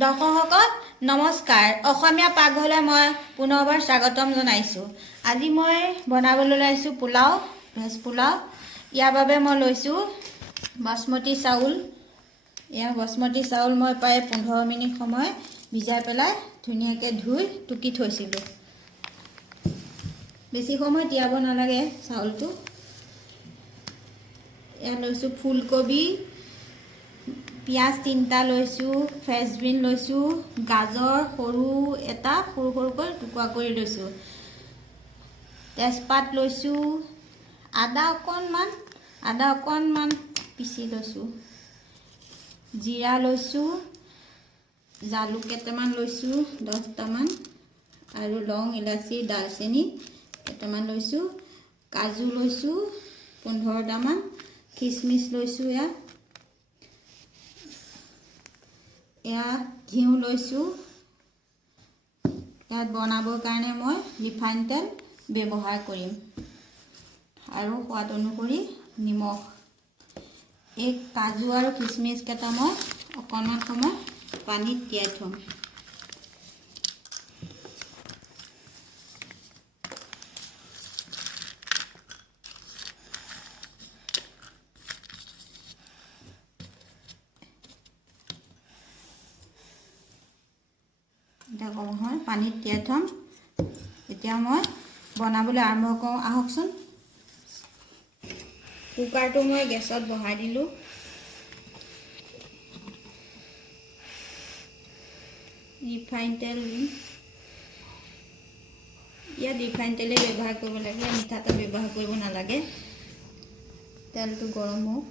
দৰ্শকসকল নমস্কাৰ। অসমীয়া পাকঘৰলৈ মই পুনৰবাৰ স্বাগতম জনাইছোঁ। আজি মই বনাবলৈ লৈছোঁ পোলাও, ভেজ পোলাও। ইয়াৰ বাবে মই লৈছোঁ বাসমতি চাউল। বাসমতি চাউল মই প্ৰায় 15 মিনিট সময় ভিজাই পেলাই ধুনীয়াকৈ ধুই টুকি থৈছিলোঁ। বেছি সময় তিয়াব নালাগে চাউলটো। ইয়াত লৈছোঁ ফুলকবি, পিঁয়াজ 3টা লৈছোঁ, ফ্ৰেঞ্চবিন লৈছোঁ, গাজৰ সৰু এটা সৰুকৈ টুকুৰা কৰি লৈছোঁ, তেজপাত লৈছোঁ, আদা অকণমান পিচি লৈছোঁ, জিৰা লৈছোঁ, জালুক কেইটামান লৈছোঁ 10টামান, আৰু লং, ইলাচি, দালচেনি কেইটামান লৈছোঁ, কাজু লৈছোঁ 15টামান, খিচমিচ লৈছোঁ, ঘিউ লৈছোঁ। ইয়াত বনাবৰ কাৰণে মই ৰিফাইন তেল ব্যৱহাৰ কৰিম আৰু সোৱাদ অনুসৰি নিমখ। এই কাজু আৰু খিচমিচ কেইটা মই অকণমান সময় পানীত তিয়াই থ'ম। পানীত তিয়াই থ'ম। এতিয়া মই বনাবলৈ আৰম্ভ কৰোঁ, আহকচোন। কুকাৰটো মই গেছত বহাই দিলোঁ। ৰিফাইন তেল দিম। ইয়াত ৰিফাইন তেলেই ব্যৱহাৰ কৰিব লাগে, মিঠাতেল ব্যৱহাৰ কৰিব নালাগে। তেলটো গৰম হওক।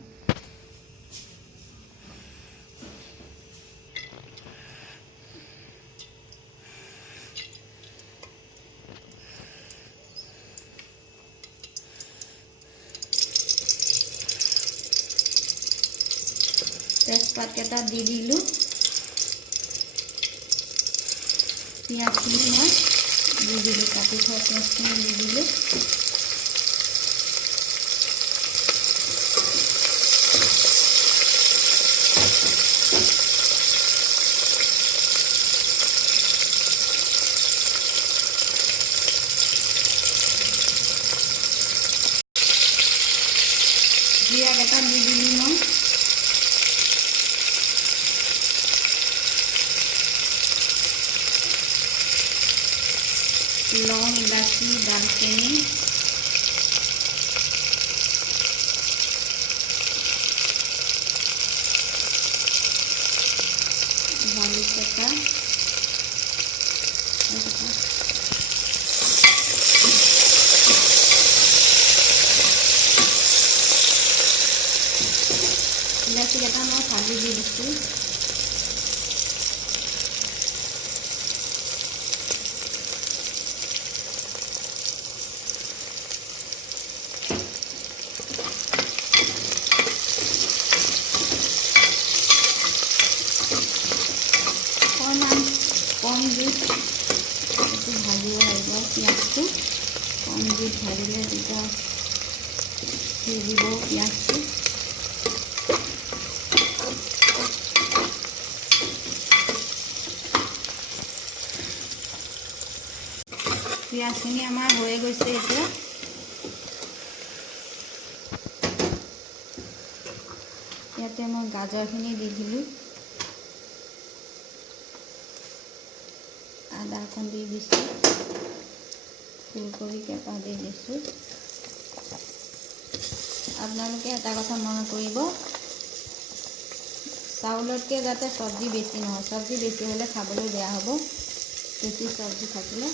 তেজপাত কেইটা দি দিলোঁ। পিঁয়াজখিনি মই দি দিলোঁ, কাটি থোৱা পিঁয়াজখিনি দি দিলোঁ। জিৰা কেইটা দি দিলোঁ মই। লং, ইলাচি, দালচেনি, জালুক কেইটা, ইলাচি কেইটা মই ভাজি দি দিছোঁ। কম জুইত এইটো ভাজিব লাগিব। পিঁয়াজটো কম জুইত ভাজিলে তেতিয়া সিজিব পিঁয়াজটো। পিঁয়াজখিনি আমাৰ হৈ গৈছে। এতিয়া ইয়াতে মই গাজৰখিনি দি দিলোঁ, আদা অকণ দি দিছোঁ, ফুলকবি কেইটা দি দিছোঁ। আপোনালোকে এটা কথা মনত কৰিব, চাউলতকৈ যাতে চব্জি বেছি নহয়। চব্জি বেছি হ'লে খাবলৈ বেয়া হ'ব। বেছি চব্জি থাকিলে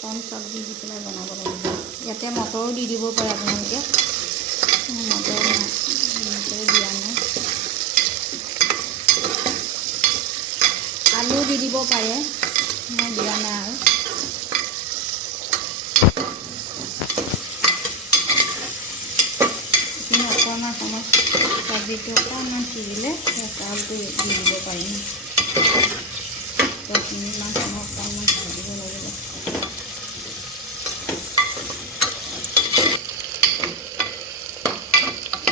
কম চব্জি দি পেলাই বনাব লাগিব। ইয়াতে মটৰো দি দিব পাৰে আপোনালোকে। মটৰ দিয়া নাই। আলু দি দিব পাৰে, মই দিয়া নাই আৰু। কিন্তু অকণমান সময় চব্জিটো অকণমান সিজিলে চাউলটো দি দিব পাৰিম। 10 মিনিটমান সময় অকণমান ভাজিব লাগিব।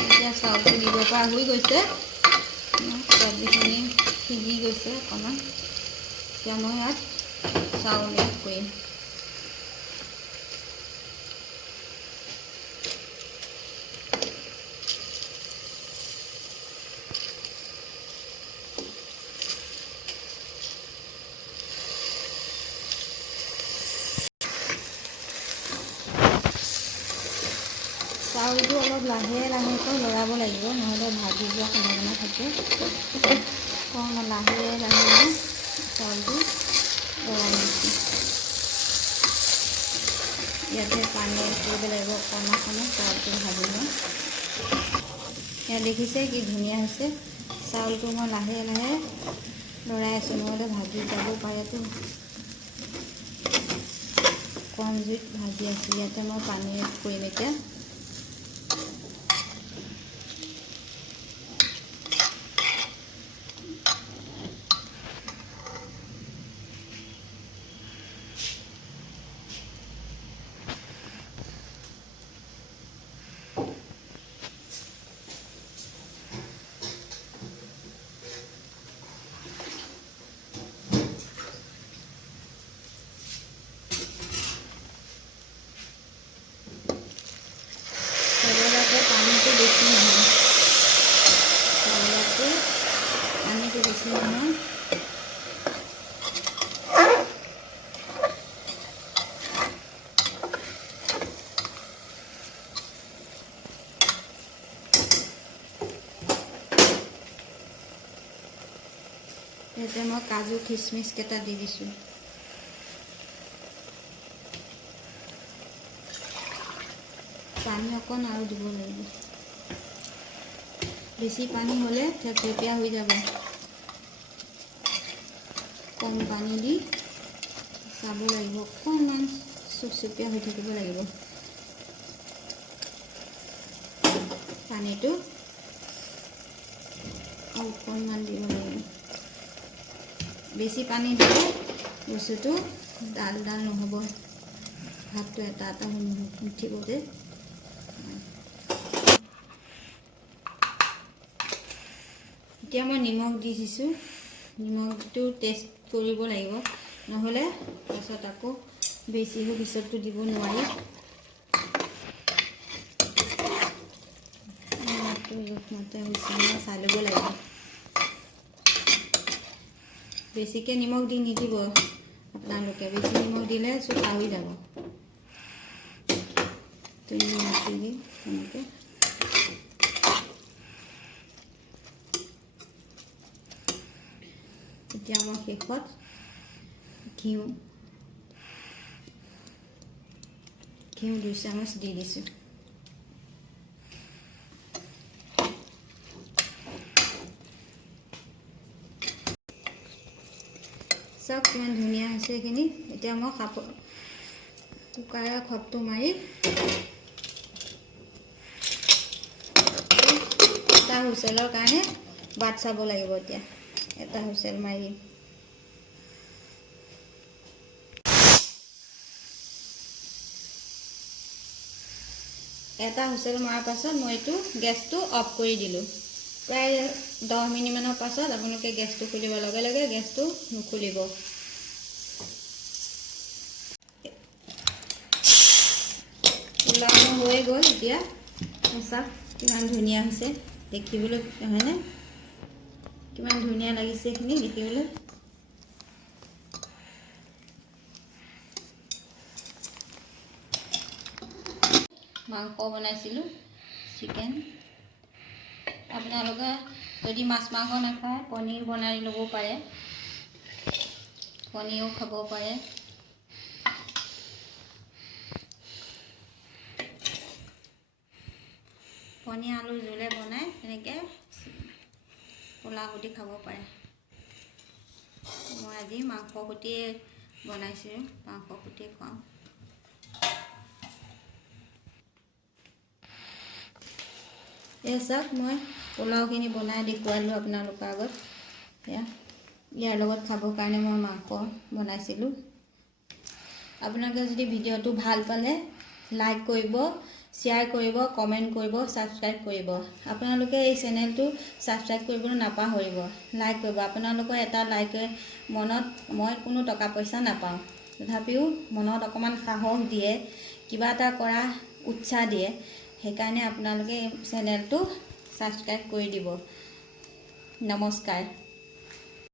এতিয়া চাউলটো দিব পৰা হৈ গৈছে। চব্জিখিনি সিজি গৈছে অকণমান। এতিয়া মই ইয়াত চাউল এড কৰিম। চাউলটো অলপ লাহে লাহেকৈ লৰাব লাগিব, নহ'লে ভাজি যোৱা সম্ভাৱনা থাকে। অকণমান লাহে লাহে চাউলটো লৰাই দিছোঁ। ইয়াতে পানী এড কৰিব লাগিব অকণমান চাউলটো ভাজি লওঁ। ইয়াত দেখিছে কি ধুনীয়া হৈছে। চাউলটো মই লাহে লাহে লৰাই আছোঁ, নহ'লে ভাজি যাব পাৰেতো। কম জুইত ভাজি আছোঁ। ইয়াতে মই পানী এড কৰিম এতিয়া। পানীটো বেছি নহয়, পানীটো বেছি নহয়। ইয়াতে মই কাজু খিচমিচ কেইটা দি দিছোঁ। পানী অকণ আৰু দিব লাগিব। বেছি পানী হ'লে থেপথেপীয়া হৈ যাব। কম পানী দি চাব লাগিব, অকণমান চুপচুপীয়া হৈ থাকিব লাগিব পানীটো। অকণমান দিব লাগিব। বেছি পানী দিলে বস্তুটো ডাল ডাল নহ'ব, ভাতটো এটা এটা উঠিব যে। এতিয়া মই নিমখ দি দিছোঁ। নিমখটো টেষ্ট কৰিব লাগিব, নহ'লে পাছত আকৌ বেছি হৈ পিছতটো দিব নোৱাৰি। নিমখটো জোখমতে হৈছে নে চাই ল'ব লাগিব। বেছিকৈ নিমখ দি নিদিব আপোনালোকে, বেছি নিমখ দিলে চব পাহৰি যাব। নিমখ দি দিম তেনেকৈ। এতিয়া মই শেষত ঘিউ 2 চামুচ দি দিছোঁ। চাওক কিমান ধুনীয়া হৈছে এইখিনি। এতিয়া মই কুকাৰৰ খপটো মাৰি এটা হুইচেলৰ কাৰণে বাট চাব লাগিব। এতিয়া এটা হুইচেল মাৰি এটা হুইচেল মৰাৰ পাছত মই এইটো গেছটো অফ কৰি দিলোঁ। প্ৰায় 10 মিনিটমানৰ পাছত আপোনালোকে গেছটো খুলিব, লগে লগে গেছটো নুখুলিব। পোলাও হৈ গ'ল। এতিয়া চাওক কিমান ধুনীয়া হৈছে দেখিবলৈ, হয়নে? কিমান ধুনীয়া লাগিছে এইখিনি দেখিবলৈ। মাংস বনাইছিলোঁ, চিকেন। আপোনালোকে যদি মাছ মাংস নাখায় পনীৰ বনাই ল'ব পাৰে, পনীৰো খাব পাৰে। পনীৰ আলু জোলে বনাই এনেকৈ পোলাও সৈতে খাব পাৰে। মই আজি মাংস সৈতে বনাইছোঁ, মাংস সৈতে খুৱাম। এই চাওক মই পোলাওখিনি বনাই দেখুৱালোঁ আপোনালোকৰ আগত। ইয়াৰ লগত খাবৰ কাৰণে মই মাংস বনাইছিলোঁ। আপোনালোকে যদি ভিডিঅ'টো ভাল পালে লাইক কৰিব, শ্বেয়াৰ কৰিব, কমেণ্ট কৰিব, ছাবস্ক্ৰাইব কৰিব। আপোনালোকে এই চেনেলটো ছাবস্ক্ৰাইব কৰিবলৈ নাপাহৰিব, লাইক কৰিব। আপোনালোকৰ এটা লাইকে মনত, মই কোনো টকা পইচা নাপাওঁ, তথাপিও মনত অকণমান সাহস দিয়ে, কিবা এটা কৰা উৎসাহ দিয়ে। সেইকাৰণে আপোনালোকে এই চেনেলটো ছাবস্ক্ৰাইব কৰি দিব। নমস্কাৰ।